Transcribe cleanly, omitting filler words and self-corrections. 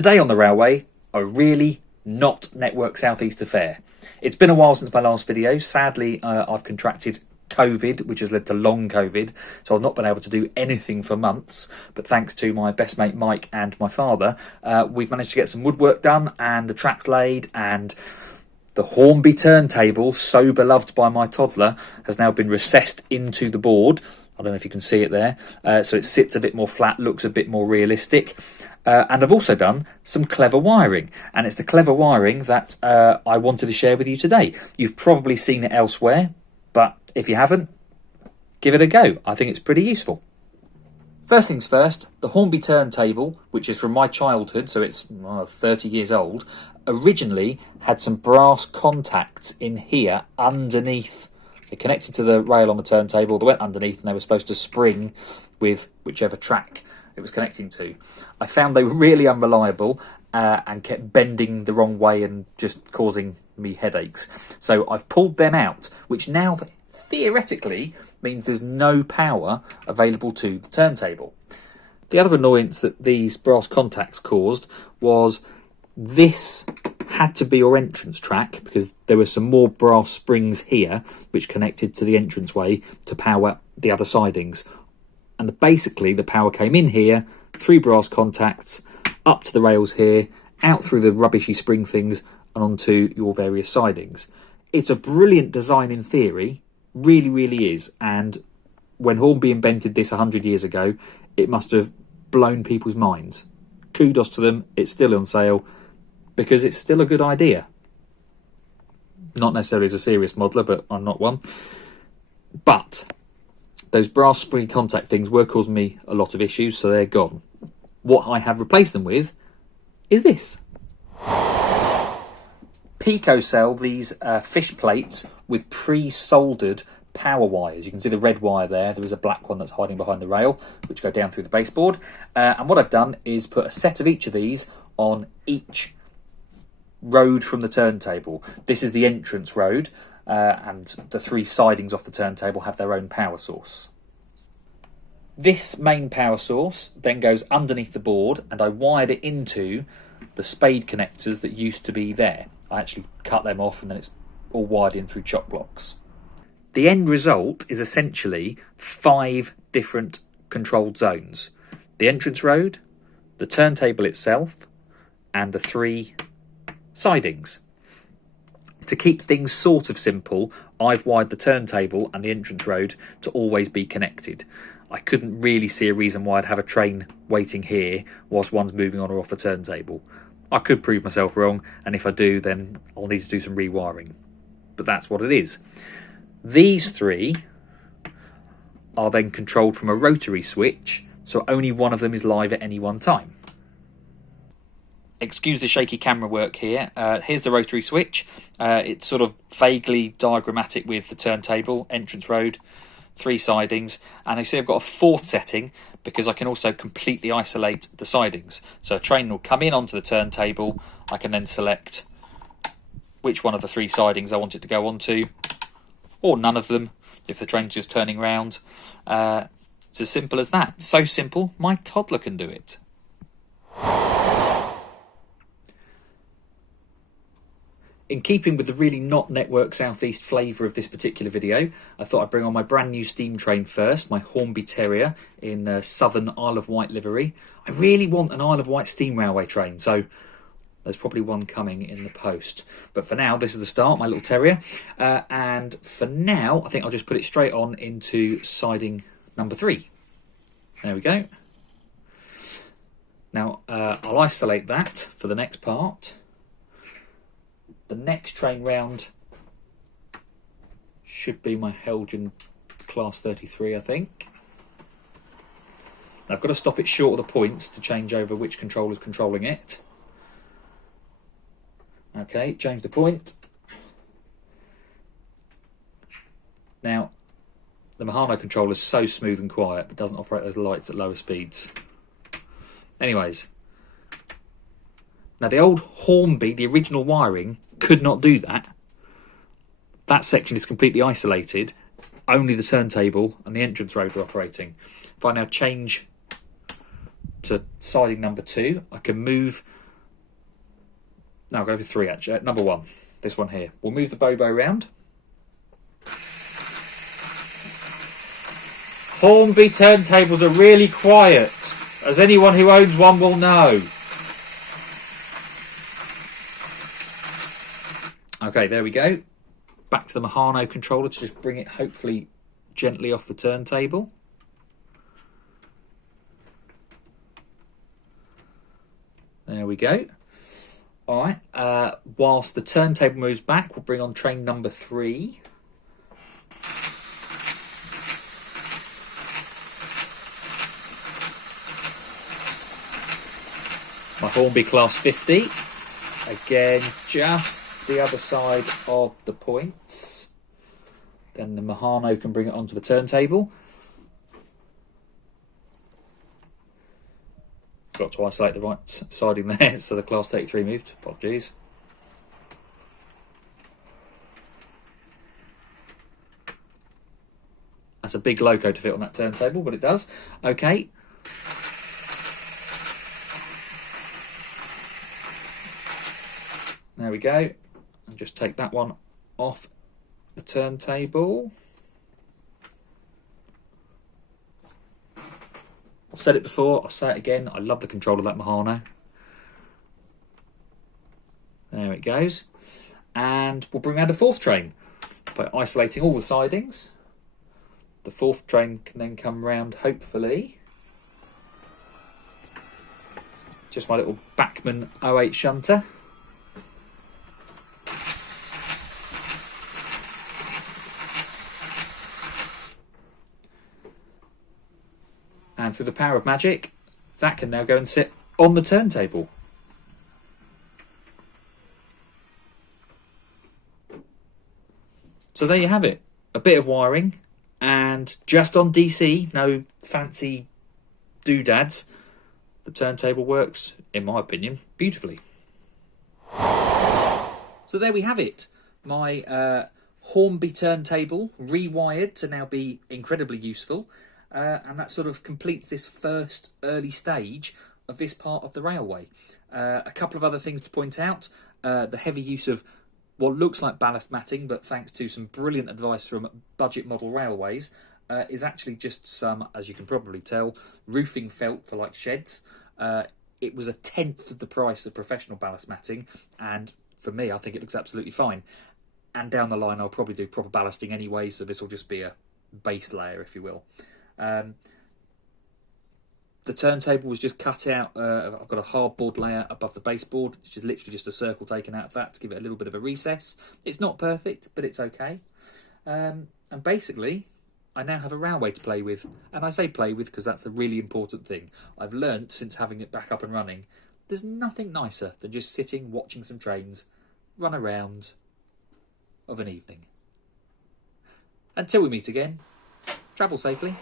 Today on the railway, a really not Network South East affair. It's been a while since my last video. Sadly, I've contracted COVID, which has led to long COVID, so I've not been able to do anything for months. But thanks to my best mate Mike and my father, we've managed to get some woodwork done and the tracks laid, and the Hornby turntable, so beloved by my toddler, has now been recessed into the board. I don't know if you can see it there. So it sits a bit more flat, looks a bit more realistic. And I've also done some clever wiring, and it's the clever wiring that I wanted to share with you today. You've probably seen it elsewhere, but if you haven't, give it a go. I think it's pretty useful. First things first, the Hornby turntable, which is from my childhood, so it's 30 years old, originally had some brass contacts in here underneath. They connected to the rail on the turntable, they went underneath, and they were supposed to spring with whichever track it was connecting to. I found they were really unreliable and kept bending the wrong way and just causing me headaches. So I've pulled them out, which now theoretically means there's no power available to the turntable. The other annoyance that these brass contacts caused was this had to be your entrance track, because there were some more brass springs here which connected to the entranceway to power the other sidings. And basically the power came in here, through brass contacts, up to the rails here, out through the rubbishy spring things and onto your various sidings. It's a brilliant design in theory, really is, and when Hornby invented this 100 years ago, it must have blown people's minds. Kudos to them, it's still on sale, because it's still a good idea. Not necessarily as a serious modeller, but I'm not one. But those brass spring contact things were causing me a lot of issues, so they're gone. What I have replaced them with is this. Pico sell these fish plates with pre-soldered power wires. You can see the red wire there. There is a black one that's hiding behind the rail, which go down through the baseboard. And what I've done is put a set of each of these on each road from the turntable. This is the entrance road, and the three sidings off the turntable have their own power source. This main power source then goes underneath the board, and I wired it into the spade connectors that used to be there. I actually cut them off, and then it's all wired in through chock blocks. The end result is essentially 5 different controlled zones: the entrance road, the turntable itself, and the 3 sidings. To keep things sort of simple, I've wired the turntable and the entrance road to always be connected. I couldn't really see a reason why I'd have a train waiting here whilst one's moving on or off the turntable. I could prove myself wrong, and if I do, then I'll need to do some rewiring. But that's what it is. These 3 are then controlled from a rotary switch, so only one of them is live at any one time. Excuse the shaky camera work here. Here's the rotary switch. It's sort of vaguely diagrammatic with the turntable, entrance road, 3 sidings, and I see I've got a 4th setting because I can also completely isolate the sidings. So a train will come in onto the turntable. I can then select which one of the 3 sidings I want it to go onto, or none of them if the train's just turning round. It's as simple as that. So simple, my toddler can do it. In keeping with the really not Network South East flavour of this particular video, I thought I'd bring on my brand new steam train first, my Hornby Terrier in southern Isle of Wight livery. I really want an Isle of Wight steam railway train, so there's probably one coming in the post. But for now, this is the start, my little Terrier. And for now, I think I'll just put it straight on into siding number 3. There we go. Now, I'll isolate that for the next part. The next train round should be my Helgen Class 33, I think. Now I've got to stop it short of the points to change over which controller's controlling it. Okay, change the point. Now, the Mahano controller is so smooth and quiet, it doesn't operate those lights at lower speeds. Anyways, now the old Hornby, the original wiring, could not do that. That section is completely isolated. Only the turntable and the entrance road are operating. If I now change to siding number 2, I can move No, I'll go for 3 actually. Number 1, this one here. We'll move the Bobo round. Hornby turntables are really quiet, as anyone who owns one will know. Okay, there we go. Back to the Mahano controller to just bring it hopefully gently off the turntable. There we go. All right, whilst the turntable moves back, we'll bring on train number 3. My Hornby Class 50. Again, just the other side of the points. Then the Mahano can bring it onto the turntable. Got to isolate the right siding there, so the Class 33 moved. Apologies. That's a big loco to fit on that turntable, but it does. Okay. There we go. And just take that one off the turntable. I've said it before, I'll say it again. I love the control of that Mahano. There it goes. And we'll bring around a 4th train by isolating all the sidings. The 4th train can then come round, hopefully. Just my little Bachmann 08 shunter. And through the power of magic, that can now go and sit on the turntable. So there you have it. A bit of wiring, and just on DC, no fancy doodads. The turntable works, in my opinion, beautifully. So there we have it. My Hornby turntable rewired to now be incredibly useful. And that sort of completes this first early stage of this part of the railway. A couple of other things to point out. The heavy use of what looks like ballast matting, but thanks to some brilliant advice from budget model railways, is actually just some, as you can probably tell, roofing felt for like sheds. It was 1/10 of the price of professional ballast matting, and for me, I think it looks absolutely fine. And down the line, I'll probably do proper ballasting anyway, so this will just be a base layer, if you will. The turntable was just cut out. I've got a hardboard layer above the baseboard. It's just literally just a circle taken out of that to give it a little bit of a recess. It's not perfect, but it's okay. And basically, I now have a railway to play with. And I say play with because that's the really important thing. I've learnt since having it back up and running, there's nothing nicer than just sitting watching some trains run around of an evening. Until we meet again, travel safely.